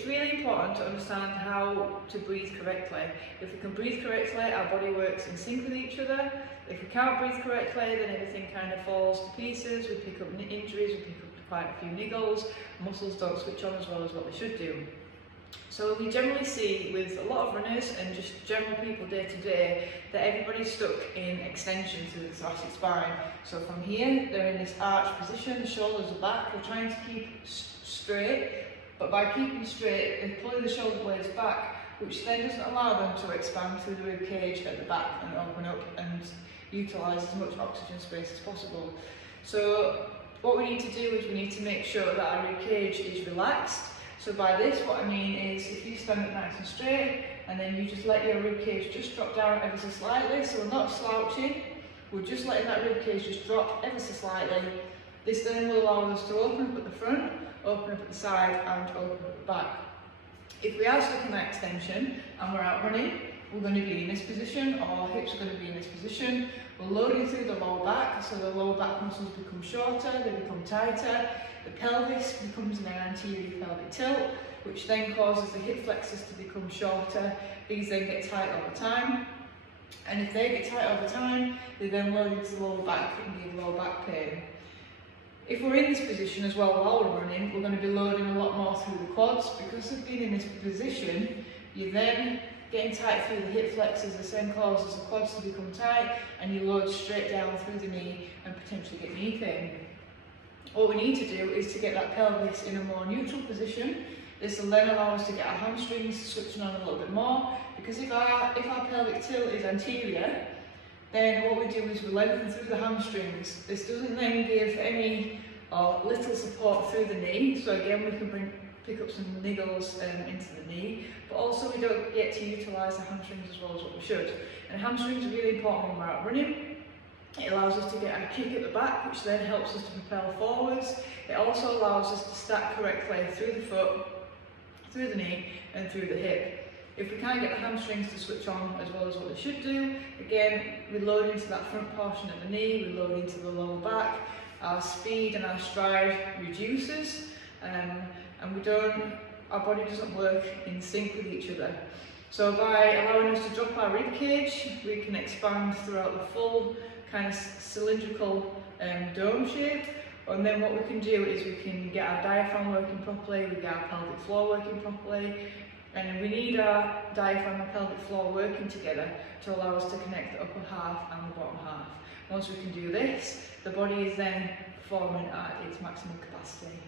It's really important to understand how to breathe correctly. If we can breathe correctly, our body works in sync with each other. If we can't breathe correctly, then everything kind of falls to pieces. We pick up injuries, we pick up quite a few niggles, muscles don't switch on as well as what they should do. So we generally see with a lot of runners and just general people day to day that everybody's stuck in extension through the thoracic spine. So from here, they're in this arched position, the shoulders are back, they're trying to keep straight, but by keeping straight, they're pulling the shoulder blades back, which then doesn't allow them to expand through the rib cage at the back and open up and utilise as much oxygen space as possible. So what we need to do is we need to make sure that our rib cage is relaxed. So by this, what I mean is if you stand up nice and straight and then you just let your rib cage just drop down ever so slightly, so we're not slouching, we're just letting that rib cage just drop ever so slightly. This then will allow us to open up at the front, open up at the side and open up at the back. If we are stuck in that extension and we're out running, we're going to be in this position, our hips are going to be in this position. We're loading through the lower back, so the lower back muscles become shorter, they become tighter. The pelvis becomes an anterior pelvic tilt, which then causes the hip flexors to become shorter. These then get tight over time. And if they get tight over time, they then load into the lower back and give lower back pain. If we're in this position as well while we're running, we're going to be loading a lot more through the quads. Because of being in this position, you're then getting tight through the hip flexors, the same causes the quads to become tight, and you load straight down through the knee and potentially get knee pain. What we need to do is to get that pelvis in a more neutral position. This will then allow us to get our hamstrings switching on a little bit more, because if our pelvic tilt is anterior, then what we do is we lengthen through the hamstrings. This doesn't then give any or little support through the knee, so again we can pick up some niggles into the knee, but also we don't get to utilise the hamstrings as well as what we should. And hamstrings are really important when we're out running. It allows us to get a kick at the back, which then helps us to propel forwards. It also allows us to stack correctly through the foot, through the knee and through the hip. If we can't get the hamstrings to switch on as well as what they should do, again, we load into that front portion of the knee, we load into the lower back, our speed and our stride reduces, and our body doesn't work in sync with each other. So by allowing us to drop our rib cage, we can expand throughout the full kind of cylindrical dome shape, and then what we can do is we can get our diaphragm working properly, we get our pelvic floor working properly, and we need our diaphragm and pelvic floor working together to allow us to connect the upper half and the bottom half. Once we can do this, the body is then performing at its maximum capacity.